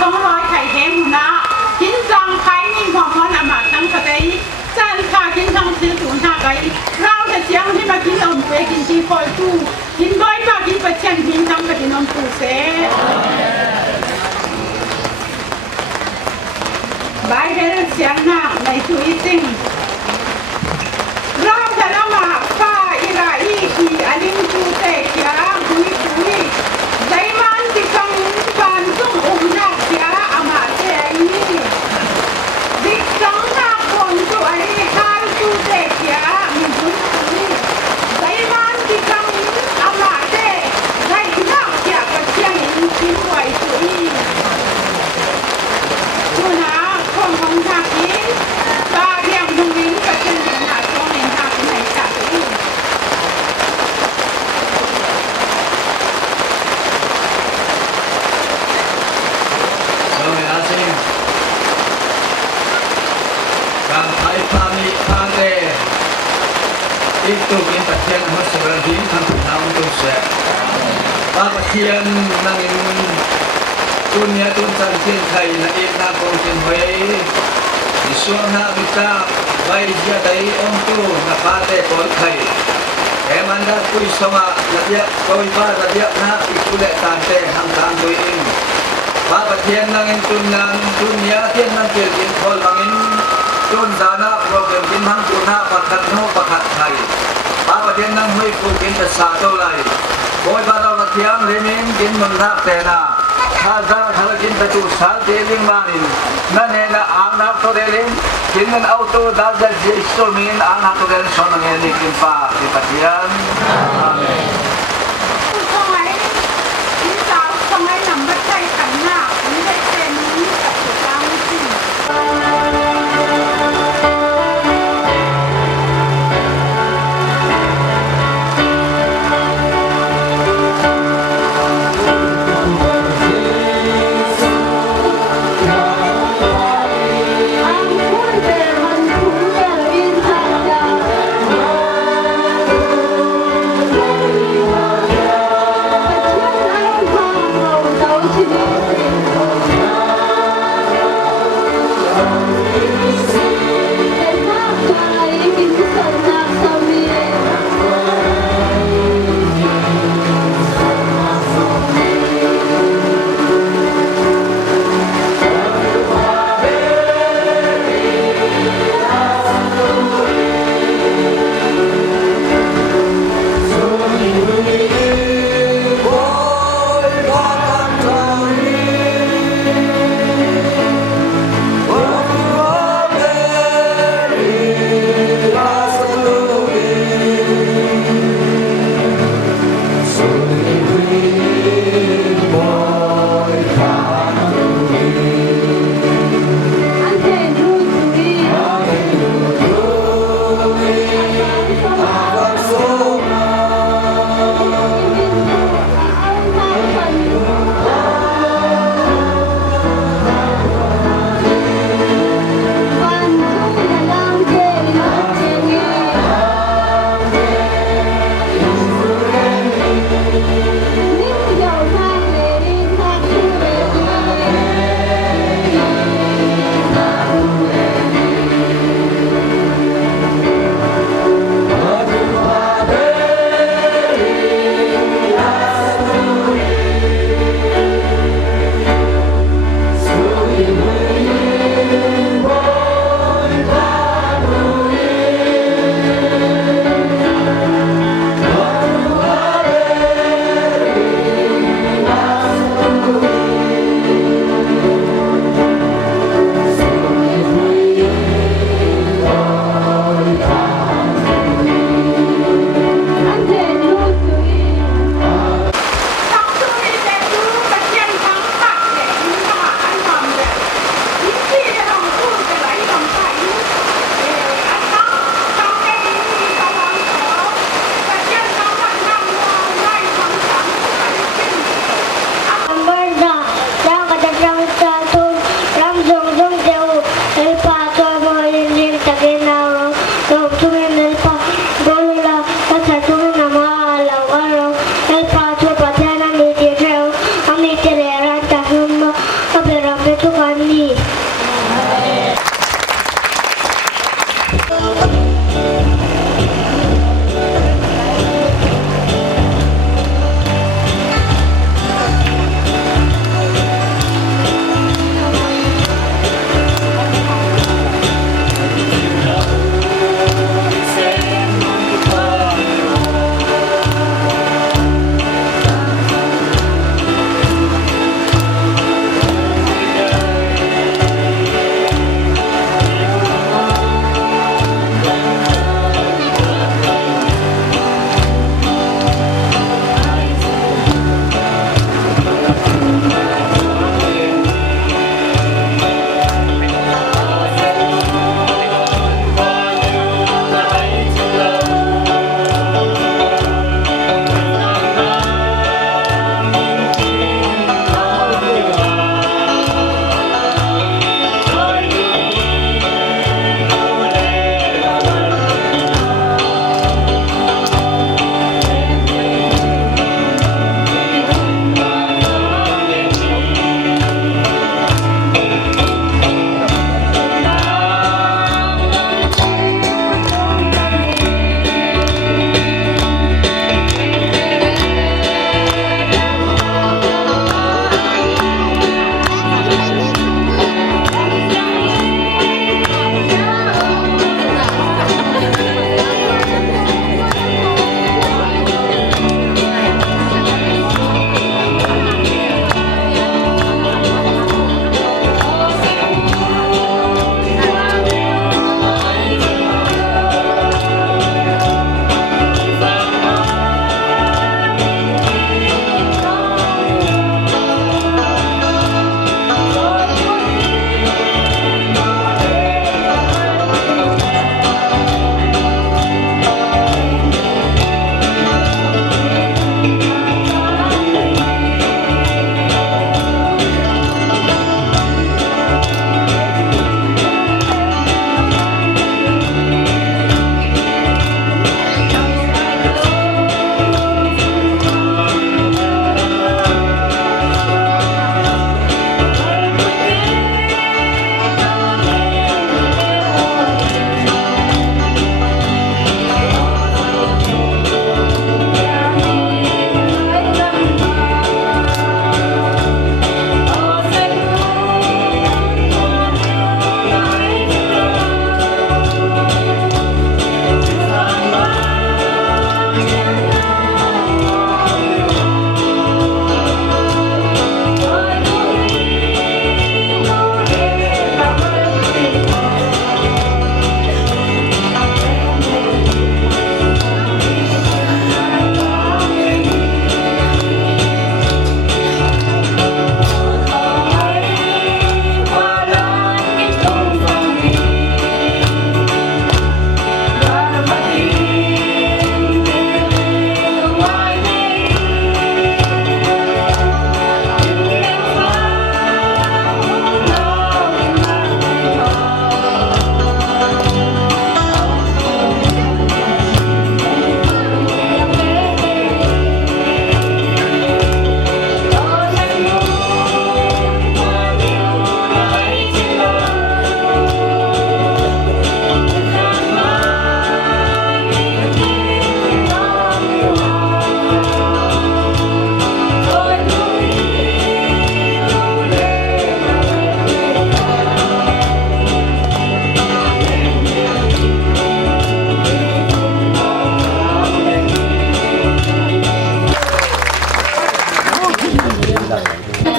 ช่องร้อยไข่แห้งนะกินจังไข่นิ่งความร้อนอามาตั้งสติจานขากินจังซื้อสูนหาไปเราจะเสียงที่มากินอมเปกินชีฟอยตู้กินบ่อยปากินประเชียนกินจังกะดินอมปูเซ่บายเดลเสียงหน้าในสุยซิงเราจะนำมาฟ้าอิราอีกีอันนี้จูเตะยาคุยใจมันที่กังวานส่งอุ้มนักยาอามาเจนี่ดิจังนักคนตัวนี้ข้าจูเตะยามีบุญนี่ใจมันที่กังอามาเจใจนักยากระเชียงกินไว้สุยคุณหาคนของทางนี้ตาเรียงตรงนี้ก็เป็นอย่างหาช่องในทางไหนจากที่การไทยพาณิพาเตอีกตัวกินตะเคียนหัวเสบหินทางน้ำตุนเสกปลาตะเคียนนั่งตุนเนี้ยตุนจันเชียนไทยนั่งอีกนาโกเชียนเฮยดิส่วนนาบิตาใบเดียดไอองตูนับปาเตปอยไทยแต่มันได้คุยสมาระเบียบคุยบ้าระเบียบนะอีกคุเดตานเตทำตามตัวเองปลาตะเคียนนั่งตุนนั้นตุนเนี้ยเทียนนั่งเกี่ยวกินคนบางอินจุนดานาโปรแกรมกินทั้งจุนหน้าประคัดโนประคัดไทยป้าประเด็นนั่งห้อยกูกินแต่สาเท่าไรโอยบ้านเราเทียมเรมินกินมันรักแต่นาถ้าจะถ้ากินแต่จุสาเดลิงมานินนั่นเองนะอ่างน้ำตัวเดลิงกินมันเอาตัวดาวจะเจียสมินอ่างน้ำตัวเดลิงส่วนนั้นเองกินป้าที่ปะเทียมอาเมนทำไมที่สาวทำไมหนังไม่ใช่ขันหน้าไม่ได้เป็นนี้กับสุดางจริง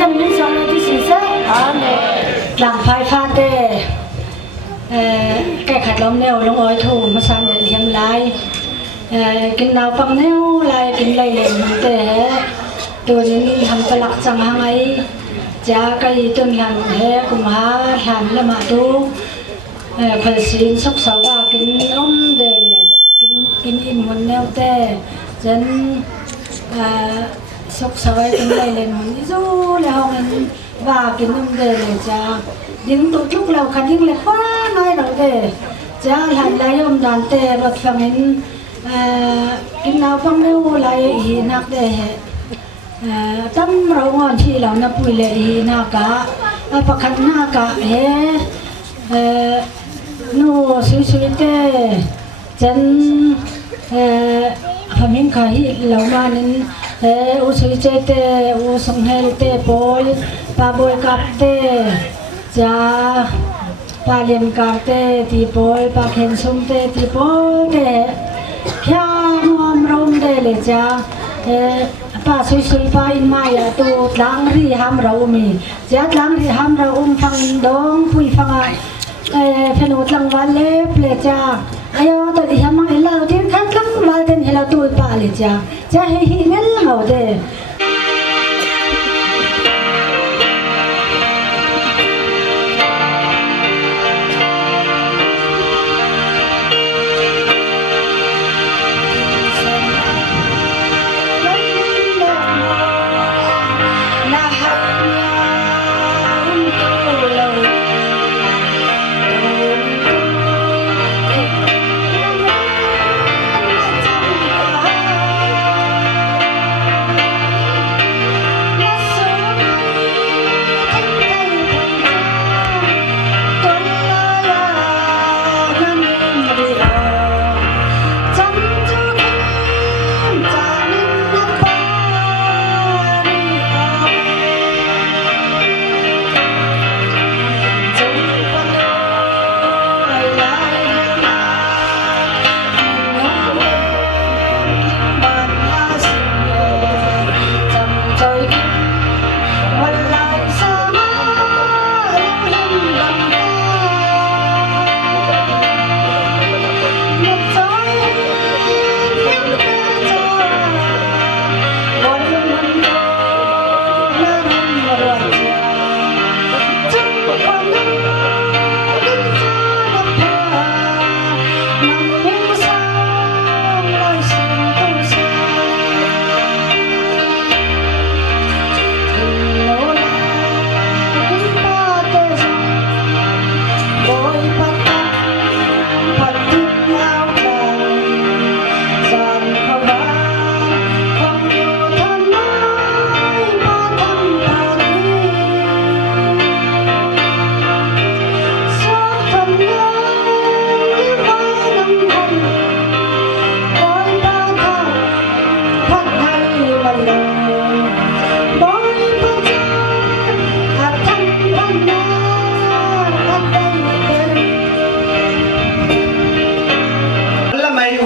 chân những sống này thì sự sẽ làm phai pha tê cái khát lòng nèo lòng oi thủ mà sang để hiếm lại kinh nào bằng nèo lại kinh lại lên tê tôi nên làm cái lạc chẳng hàng ấy cha cái tuần làm hè cùng ha làm là mà tu phải xin sốc sầu và kinh ông để kinh im muốn nèo tê dân sốc sầu ấy kinh lại lên muốn đi du là hồng và kinh ông để cha những tổ chức là khả năng là quá ngay đầu để cha làm lại ông đàn tê vật phẳng in kinh nào bằng nêu lại hiện hạt để tâm rau ngon thì là nó bùi lệ hiện hạt cả và khăn na cả he nu suy suy tê chân phạm nhân khai lâu mà nên u suy chơi tê u song hel tê bôi ba bôi cặp tê cha ba liềm cặp tê thì bôi ba khen sung tê thì bôi tê kia ngon rôm tê lệ cha ba suy suy ba in mai tu lang ri ham rau mi cha lang ri ham rau phang dong pui phang phèn hột lang van lép lệ cha ayo tôi đi ham mang lao thiên khát lắm vào tên hello tôi ba lệ cha hi hi ngel ngầu tê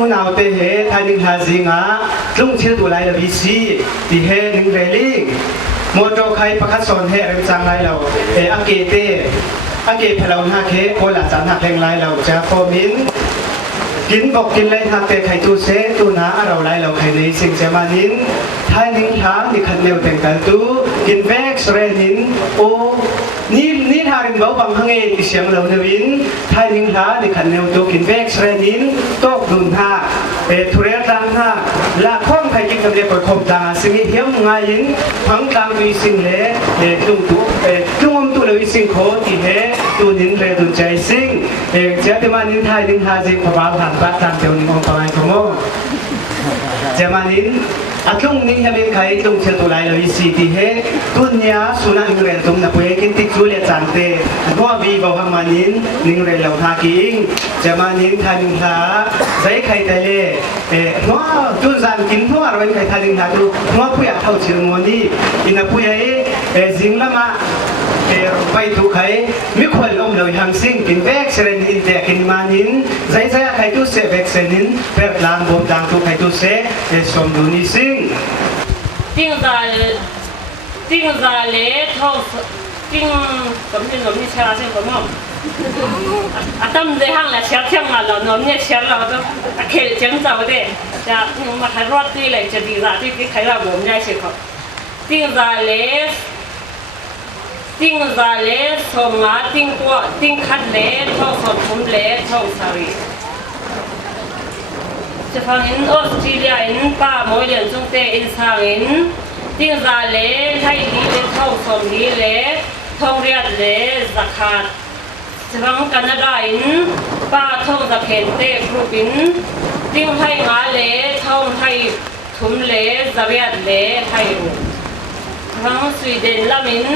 nào tê hệ thay ninh hà gì ngã lung chiêu tụ lại là vì si thì hệ ninh rẻ linh một trâu khai phát son hệ em sang lại lầu để ác kê tê ác kê phải lầu ha khế cô là sẵn hạt hành lại lầu cha phô mín kín bọc kín lên hạt tê khai tu xế tu ná rầu lại lầu khai này sinh sẽ mà nín thay ninh tháng thì khăn nêu thành cả tu kín vét sre nín ô nín harin bau bằng hang thì xiang lầu nêu in thay ninh tháng thì khăn nêu tu kín vét sre nín tóc đun ha thu rẻ tăng ha là không phải chỉ cần để coi không tăng sinh hiếm ngay in phẳng tăng vi sinh lệ để tung tu tung ông tu lợi sinh khó thì hệ tu nín rẻ đun trái sinh chỉ để mà nín thay ninh hà gì của bảo hàn bát tăng theo nín ông bảo anh không mong chỉ mà nín atlong ning hamin khai tung chel tu lai lo isi ti he dunya suna ing rel tum na pue kin tik chu le chante no vi bo ha manin ning rel lo ha king jamanin thaning ha zai khai ta le no tun zan kin no arwen khai thaning ha tu no puya thau chil ngoni ina puya jing lama pai tu khai mi khol om lo ham sing kin vek seren in te kin manin zai zai khai tu se vek senin per lang bom dang tu khai tu se som duni sing tiếng dài ติ้งซาเลท่องติ้งผมนี่ผมนี่เชื่อเชื่อผมอ่ะตั้มได้ห้างแล้วเชื่อเชื่อมาแล้วผมเนี่ยเชื่อแล้วก็เคยจังเจ้าเด้จะนี่มาขายรถตีเลยจะดีละที่ขายเราผมได้เชื่อเขาติ้งซาเลส่งมาติ้งกัวติ้งคัดเลท่องสดผมเลท่องสารีจะฟังอินออสเตรเลียอินป้าโมเลียนจงเตอินสางอินติ้งซาเลให้ดีเลท่องสมดีเลท่องเรียดเลสักขาดจะฟังแคนาดาอินป้าท่องตะเข็นเตกรูปินติ้งให้งาเลท่องให้ทุมเลจะเรียดเลให้รูฟังสวีเดนลามิน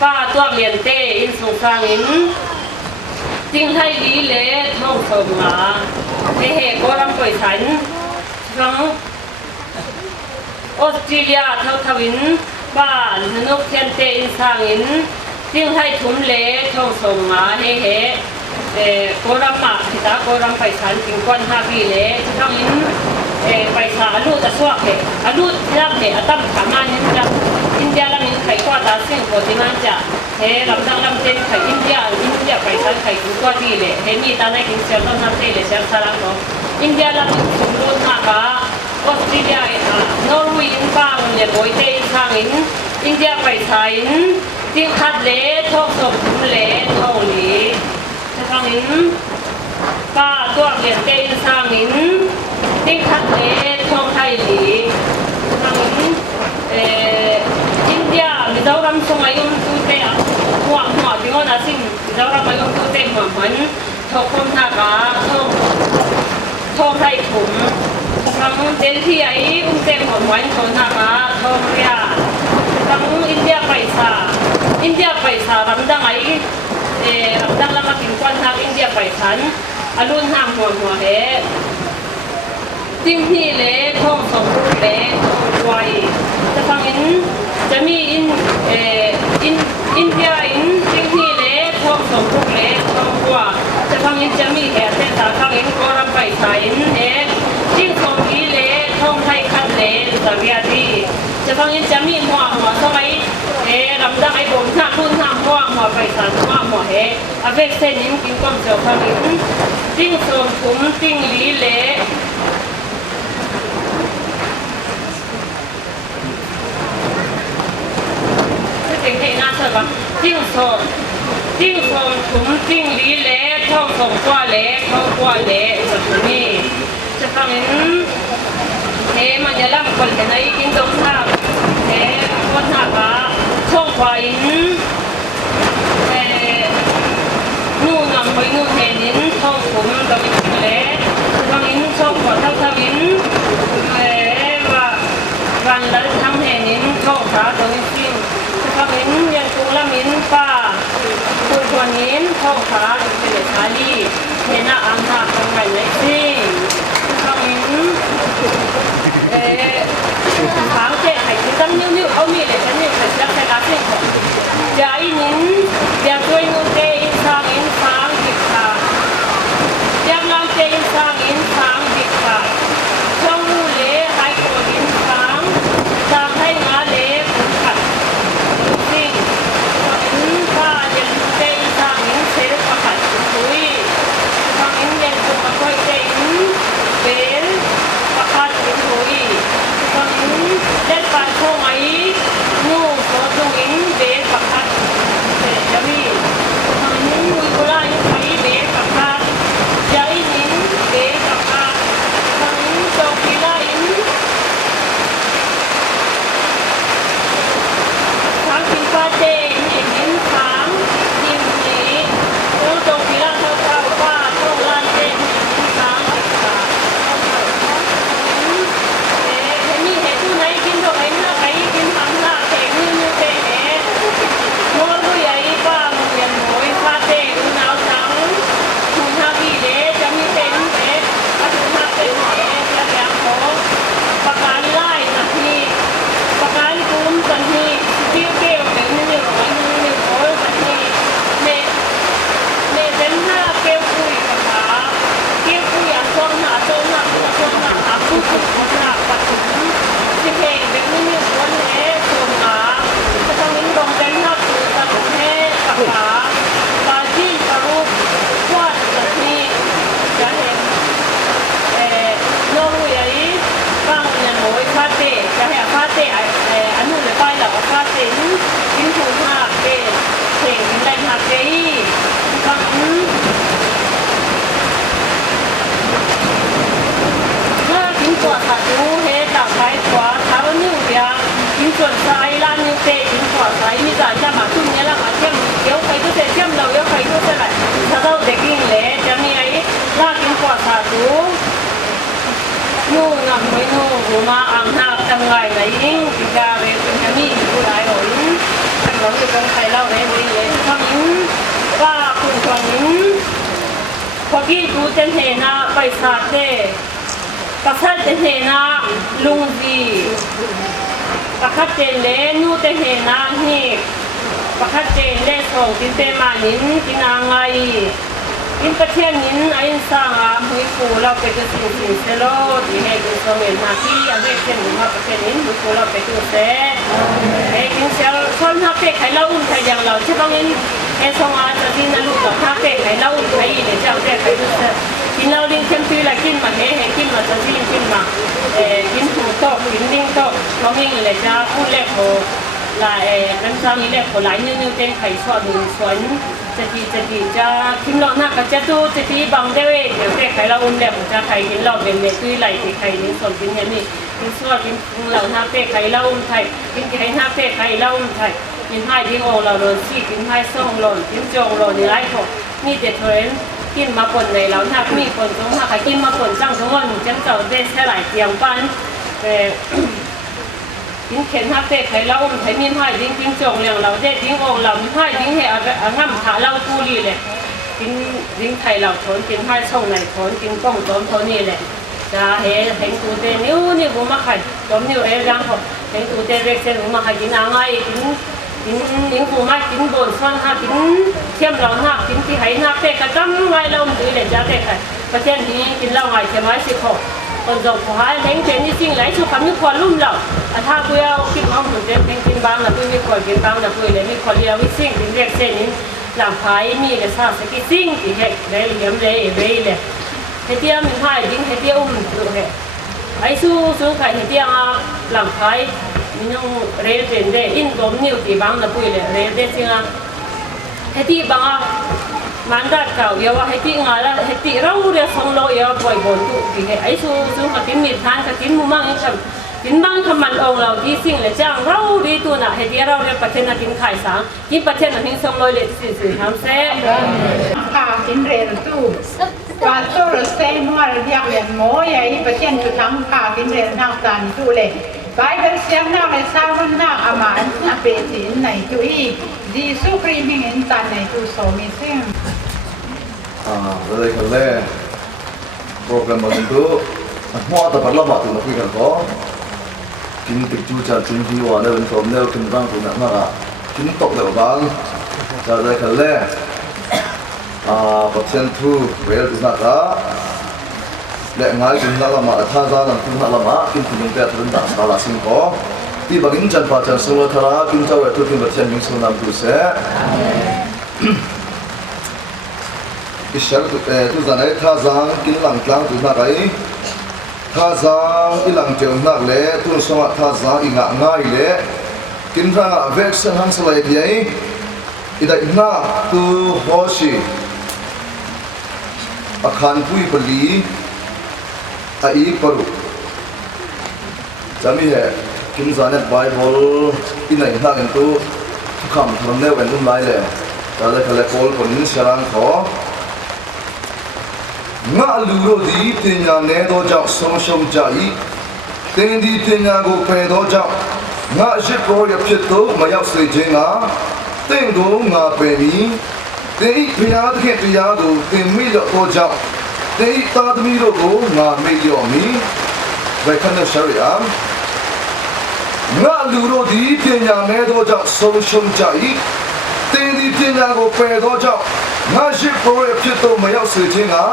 ป้าตัวเลียนเตอินสงสางอินติ้งให้ดีเลท่องสมมาเฮ้ก็รำไปฉันฟังออสเตรเลียเท่าทวินบ้านนกเทียนเตอินสางอินติ้งให้ทุ่มเละท่องส่งมาเฮ้ก็รำมาที่ตาก็รำไปฉันถึงก้อนห้าปีเละทั้งอินไปสาลูจะสวกเหลูที่รับเหตั้มขามันนี่จะอินเดียลำนี้ไข่ก้อนตาเสียงปกติมันจะลำดังลำเต็มไข่อินเดียไปฉันไข่ถึงก้อนดีเลยมีตาในกินเชียวต้องทำเตะเลยเชียวสลังเนาะอินเดียลำนี้สมบูรณ์มากอะออสเตรเลียนอร์เวย์อินบ้างเนี่ยโบยเตอินทางอินเดียไปไทยที่คัดเละท่องสมเละท่องหลีจะทางป้าตัวเรียนเตอินทางที่คัดเละท่องไทยหลีทางอินเดียมีเจ้ารำทรงอายุตัวเตะหัวที่ว่าน่าสิ่งเจ้ารำอายุตัวเตะเหมือนทอกคนท่ากาท่องไทยถุงทางเดนที่ไอ้เต็มหมดวันคนท่ากาท่องเรียทางอินเดียไปสาลำดังไอ้ลำดังละมากินควันทางอินเดียไปฉันอรุณห้ามหัวเหจิ้มที่เละท่องสมรูปเละท่องไวจะฟังจะมีอินเดียจิ้มที่เละท่องสมรูปเละท่องกว่าจะฟังจะมีแห่เส้นสายฟังก็รำไปสายจิ้มสมอีเละท่องไทยคัดเละสังเกตดีจะฟังจะมีหัวสมัยลำดังไอ้ผมหน้าพุ่นหน้าหัวไปสานหัวอาเวกเส้นนี้กินก้มเสียวฟังจิ้งสมผมจิ้งลีเละเป็นให้น่าเชื่อว่าจิ้งสมผมจิ้งลีเละท่องสมกว่าเละท่องกว่าเละแบบนี้จะฟังมันจะรับคนกันไอ้กินตรงท่าคนท่าว่าท่องควายนู่นนำไปนู่นเห็นท่องผมตะวินเละฟังท่องกว่าเท่าทวินว่าวันละทั้งเห็นท่องขาตะวินจริงฟังยังกูละมินป้าคุณคนนี้ท่องขาเป็นชาลีเห็นหน้าอันท่าตรงไหนเลยสิฟังtháng trẻ hay chúng ta như ông mi để cho nên phải làm cái lá tiền của giá nín giá tôi ngô tê sang in sáng dịch cả giá làm tê sang in sáng dịch cả trong lễ hai cổ in sáng sang hay ngã lễ cũng thật xin in ba nhân tê sang in sẽ có thật cuối sang in nhân cũng có coi tê in bến có thật cuốiเด็กบ้านโคงไอ้งูโคตรงอินเด็กประคัดเด็กจะมี con thầy lâu đấy với vậy không những và cùng còn những có khi tu tên hệ na bài sát thế các sát tên hệ na lung gì các sát tên lệ nu tên hệ na hi các sát tên lệ song tin tên mà nín tin angai inประเทศนี้ไอ้สร้างมือกูเราไปดูสิ่งเสร็จที่ให้ดูสมัยนาทีอันเด็กเช่นมาประเทศนี้มือกูเราไปดูเสร็จไอ้กินเสร็จชนฮับเป็ดให้เราอุ่นไทยอย่างเราใช่ป่ะงั้นไอ้สองอาจะกินนั่นลูกกับฮับเป็ดให้เราอุ่นไทยเนี่ยจะเอาเป็ดให้ดูเสร็จกินเราลิ้นเข้มปีละกินมาให้กินมาจะกินมากินถูกต้องกินดิ้งต้องเราเองเลยจะพูดเล็กโหlà năm sauนี้แหละคนหลายนิ้วเต้นไข่สอดหนึ่งสวนจะดีจะทิ้งเราหน้าก็จะตู้จะทีบังได้เว้ยเดี๋ยวไข่เราอุ่นแบบจะไข่กินเราเป็นเด็กที่ไหลที่ไข่นี้ส่วนกินอย่างนี้กินสอดกินเราหน้าเป๊ะไข่เราอุ่นไข่กินไข่หน้าเป๊ะไข่เราอุ่นไข่กินให้ที่โอเราโดนซี่กินให้ส่งหล่นกินจงหล่นในไร่ของนี่เด็ดเทรนกินมาปนในเราหน้ามีคนตรงหน้าไข่กินมาปนจังทั้งวันจังเจ้าได้แค่หลายเตียงปั้นกินเข็นฮักเตะไข่เราไข่มีนให้ดิ้งจงเลี้ยงเราได้ดิ้งองเราให้ดิ้งให้ง่ำขาเราตู้รีเลยกินดิ้งไข่เราทนกินให้ช่องไหนทนกินก้องต้มทนนี่แหละจะเห็นตูเตนิ้วบุมาไข่ต้มนิ้วยังพอเห็นตูเตเล็กเส้นบุมาไข่กินอะไรกินบุมากินบนซ้อนห้ากินเทียมเราห้ากินที่ไข่ห้าเตะกระจังไว้เราดูเลยจะเตะไข่ประเทศนี้กินเหล้าไงเทียมไว้16คนจงขอให้เลี้ยงเจนจริงไหลชุกคำนี้ควรลุ่มเราถ้าคุยเอาคิดเอาเหมือนเดิมกินบางนะคุยมีคนกินบางนะคุยเลยมีคนเลี้ยงวิสิ่งถึงเรียกเส้นนี้หลังพายมีเลยซาสกิสิ่งที่เหตุได้เลี้ยงเลยเลยเหตุที่มันให้ดิ้งเหตุที่อุ้มดูเหตุไอ้สู้ใครเหตุที่หลังพายมีน้องเรียนเป็นได้อินโดมนิวที่บางนะคุยเลยเรียนได้จริงเหตุที่บางมันได้เก่าเยาว่าให้ที่งานแล้วให้ที่เราเรียกส่งเราเยาบ่อยบ่นทุกทีไอ้สู้กับกินมีทานกับกินมุมั่งนี่ครับกินบ้างคำมันองเราที่สิ่งเลยจ้างเราดีตัวน่ะให้ที่เราเรียกประเทศนั้นกินไข่สังกินประเทศนั้นทิ้งส่งเราเลยสื่อทำเซ่พากินเรียนตู้การตู้รถเซ่มัวเรียกเรียนโม่ใหญ่ประเทศจุดทั้งพากินเรียนทางตานตู้เลยไปเป็นเสียงหน้าในซาวันหน้าอามาอันน่าเป็นจีนในตู้อีดีสุครีมิงอินตันในตู้โซมิซิ่งเลยคนแรกโปรแกรมมันดูหัวแต่พัดลมตัวนักวิ่งก็กินติดจูจ่าจุนที่ว่าเนี่ยเป็นผมเนี่ยกินบ้างตัวนักมากกินตกเดี๋ยวบ้างจะเลยคนแรกประเทศทูเวลตุนักและง่ายกินนักละมาท่าจานกินนักละมากินถึงแต่ถึงดังตลาดสิงคโปร์ที่บางอินจันทร์ปัจจัยสุวรรณธารากินเจ้าเวทุกที่ประเทศมิงสุนัมตุเสอิสระทุกท่านท่าจางกินหลังกลางตุนักไอท่าจางอีหลังเจ้านักเล่ตุนสมัติท่าจางอีง่ายเล่กินร่างเวกเซนฮันสไลด์ยัยอีได้หน้าตัวหัวชีอาคารปุยปลีไอ้ปรุจะมีเหตุกินจานเนี่ยไบเบิลอีไหนหน้ากันตัวคำทำเนี่ยเป็นรุ่นไรเลยจะได้เขาเรียกโอลคนนี้เชลังของาลูโรดีเทียนเนโดจักสมชมใจเทียนดีเทียนกูเปโดจักงาจิโกยพิจโตมายักษ์เสจงาเทียนกูงาเป็นนี้เทียนพิยาตเขียนพิยาดูเทียนมิโลโดจักเทียนตาดมิโลกูงาไม่ยอมมีไปขันเดชริยามงาลูโรดีเทียนเนโดจักสมชมใจเทียนดีเทียนกูเปโดจักงาจิโกยพิจโตมายักษ์เสจงา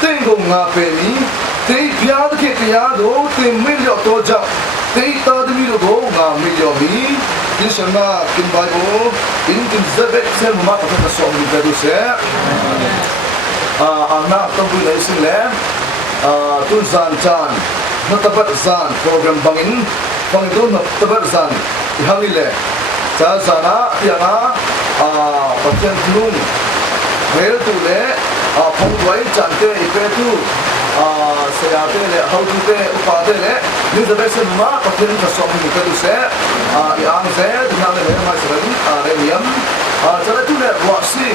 เต็งกงาเป็นนี้เต็งพิจารณาพิจารณาดูเต็งไม่ยอมตัวจับเต็งตาดมีดูงาไม่ยอมมีกินเสนากินไบเบิลกินเซเบกเซนมาประเทศสองมีเปรูเซ่อันนั้นต้องดูในสิ่งเล่ตุนซานจานนัตบัตซานโปรแกรมบังอินนัตบัตซานที่ฮังนี่เล่จ้าซานะที่นะประเทศนุ่งเฮลตุเล่พงไว้จันเตออีเปตูเสียเตเล่เขาดูเตอุปาเตเล่นี่จะเป็นสิ่งมาประเทศจะสมมุติดูเสียอย่างเสียที่นั่นเลยมาสิ่งเรียมจะได้ดูเล่วาซี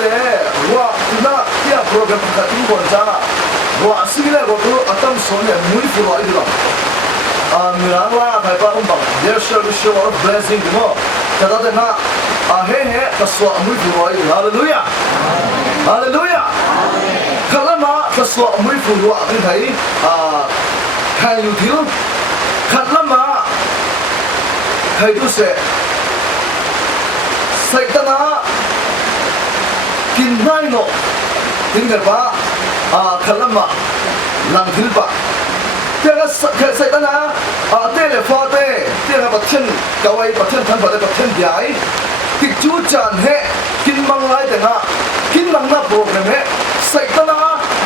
เล่ว่าที่นั่นที่โปรแกรมขัดทิ้งคนจ้าวาซีเล่ก็ตัวอัตมส่วนเนี่ยมุ่งฝุ่นอะไรดีล่ะเมื่อว่าไปบ้านบังเดี๋ยวเชื่อว่า blessing เนาะ kada de na he kaswa amui fuwai hallelujah hallelujah kalama kaswa amui fuwa kan thai khai lu thil kalama khai du se saitana kin nai no tinggal ba kalama lang thil ba Tiada saitana telefon tiada bathen kawai bathen than pada bathen biai tik chu chan he kin manglai tena kin mangna program he saitana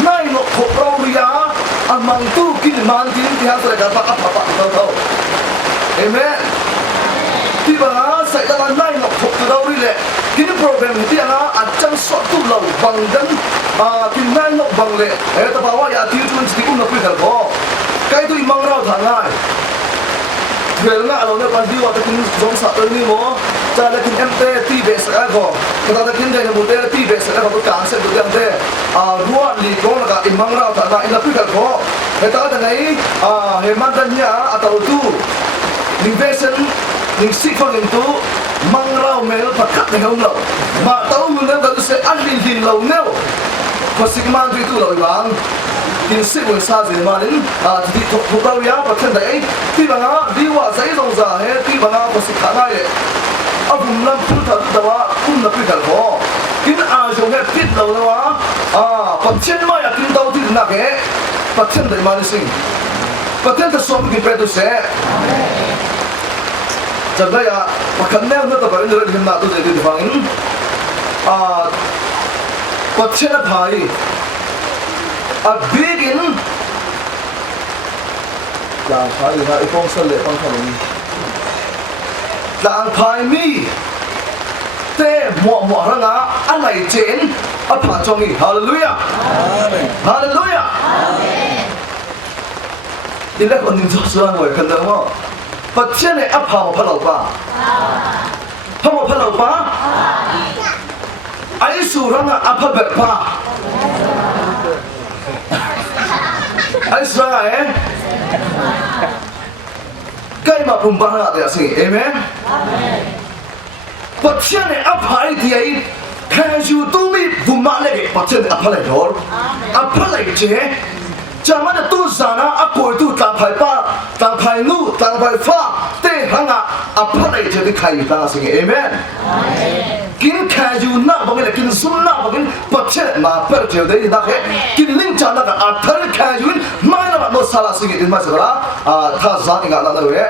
nai no khoprau ria amang tu kin man tin tiha sore ka pa tau amen tiba saitana nai no khoprau ri le kin program tiada achang so tu lau bangdan kin nai no bangle ta bawa ya ti tu chi kun no pi kal ko cái tôi mang rau thằng này về ngã rồi nó còn đi vào cái giống sạt tới như mỏ cha là cái em tê ti về sợi gò người ta cái này là một tê ti về sợi gò tôi càng sẽ được em tê ruộng lì có là cái mang rau thằng này là cái cái khó người ta cái này hệ mang tên nhá tàu tu investment những sĩ phong những tu mang rau mèo phải cắt này không đâu mà tàu người ta sẽ ăn liền lâu nêu có sĩ mang tuy tu rồi bạn in sĩ quân sa gì mà đến thì thuộc đâu ya và thân đấy khi mà nó đi qua giấy dòng giả hay khi mà nó có sĩ khả năng ấy vùng lâm phun thật đó cũng là cái thật khó cái dùng cái tiết đầu đó phần trên mai là kinh đâu thì là cái phần thân đấy mà đi sinh phần thân thật sống cái bé tôi sẽ chẳng đây và khẩn nêu nó tập vào những điểm nào tôi sẽ đi phẳng phần trên là phải begin lang phai na ipong sa le pang kami lang phai mi te mo ranga anai chen apha chongi hallelujah amen hallelujah amen ila kon ning so ngoi kan da mo pat chen ne apha mo phalau pa pha mo phalau pa ai su ranga apha bet pa ai sera cái mà bùng bang là để gì amen bắt chân này áp hai thì ấy khai du tu mi bùng mã lại bắt chân áp lại rồi áp lại chứ chẳng mà tu giả na áp coi tu tăng phải pa tăng phải nu tăng phải pha tê hăng áp lại chứ thì khai ta gì amen kinh khai du na bằng cái kinh sum na bằng cái bắt chân mà bắt chân đấy là cái kinh linh chả là áp thở khai du mai là một sala gì thì mà sao là thà giả thì ngã là vậy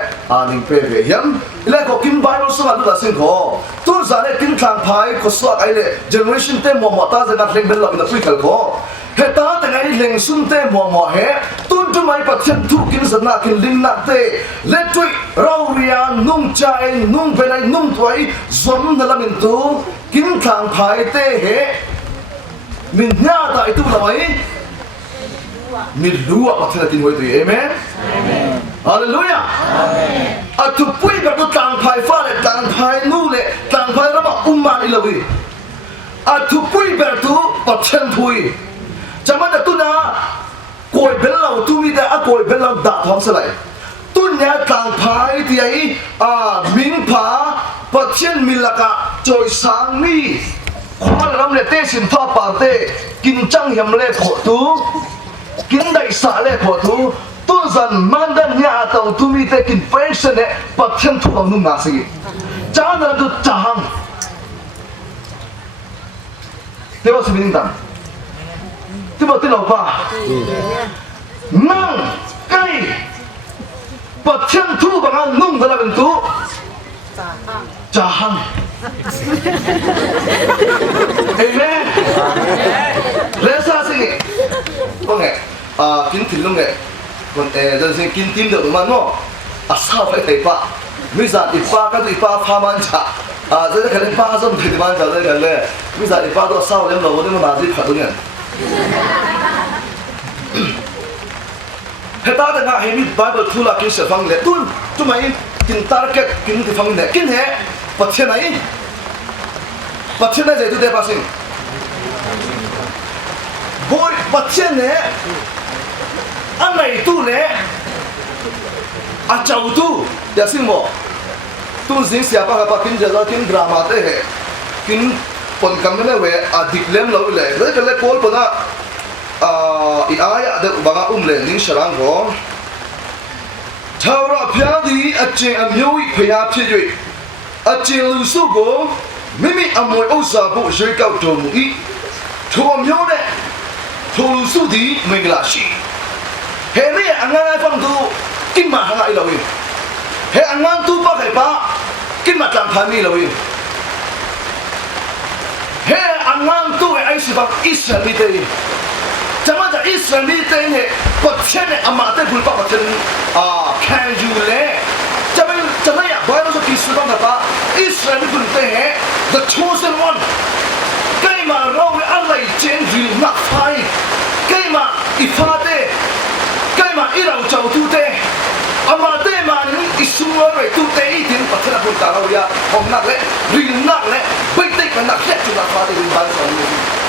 ninh pe về hiểm lại có kinh Bible sung là là sinh khổ tu giả này kinh thang phái có số cái này generation tem mò ta sẽ đặt lên bên lòng là phi khẩn khổ hệ ta tại ngày lên sung tem mò hệ tuân cho mày bắt chân thu kinh dân na kinh linh nát tê lết truy rau ria nung chai nung bên này nung tuổi giống là mình tu kinh thang phái tê hệ mình nhá tại tu là mấy mình lúa bắt chân tin hồi tuổi amen hallelujah tu pui gặp tu tang phai pha le tang phai nu le tang phai ra mà umma đi lâu tu pui ber tu bắt chân thui chẳng mà tu na coi bên lâu tu mi đã coi bên lâu đã thong sẽ lại tu nhà tang phai thì ấy minh phá bắt chân mi là cả trôi sáng mi khoa làm le tê xin pha pa tê kinh trăng hiểm le khổ tu kinh đại xã le khổ tu tu dần mang đến nhà tàu tu mi te kin fashion ne bắt chân thu bằng nung ngã sĩ cha na tu chang thế bao nhiêu năm thế bao nhiêu ba nang cái bắt chân thu bằng nung đó là bên tu chang amen lẽ sao sĩ có nghe kính thỉnh luôn nghe còn dân sinh kinh tim được mà nó sao phải thấy pa bây giờ thì pa cái gì pa pha man chả giờ cái này pa xong thì man chả đây cái này bây giờ thì pa đó sao em lâu nên mà làm gì phải đúng không hết ta đang ngại mình Bible thu là kinh sử phăng lệ tuôn chúng mày kinh target kinh thì phăng lệ kinh hệ bắt chân này dạy tôi để bắt sinh boy bắt chân này anh này tu nè cháu tu để xin mò tu zing siapa apa kin jaga kin drama te kin pon kam na we adik lem lo le le kol pona i aya de banga le ning sarang ro thawra phya di ache amyoi phya phit yoi ache lu su ko mimi amoi osa bu jwe kaw to mu i tho amyo ne tho lu su di mingla shi he me angai phang tu kin ma hangai lo i he angang tu pa kai pa kin ma tang phani lo i he angang tu ai si bang Israel te chama da Israel te ne patchen amate bul pa patchen can you le chama ya boy no so kisu bang pa Israel bul te he the chosen one kai ma ro le alai chen ri na phai kai ma ifate kai ma irau chau tu te amate ma ni isua re tu te i tin patchen bul ta ro ya hom nak le ri nak le bai te ka nak set tu na phate ri ban so ni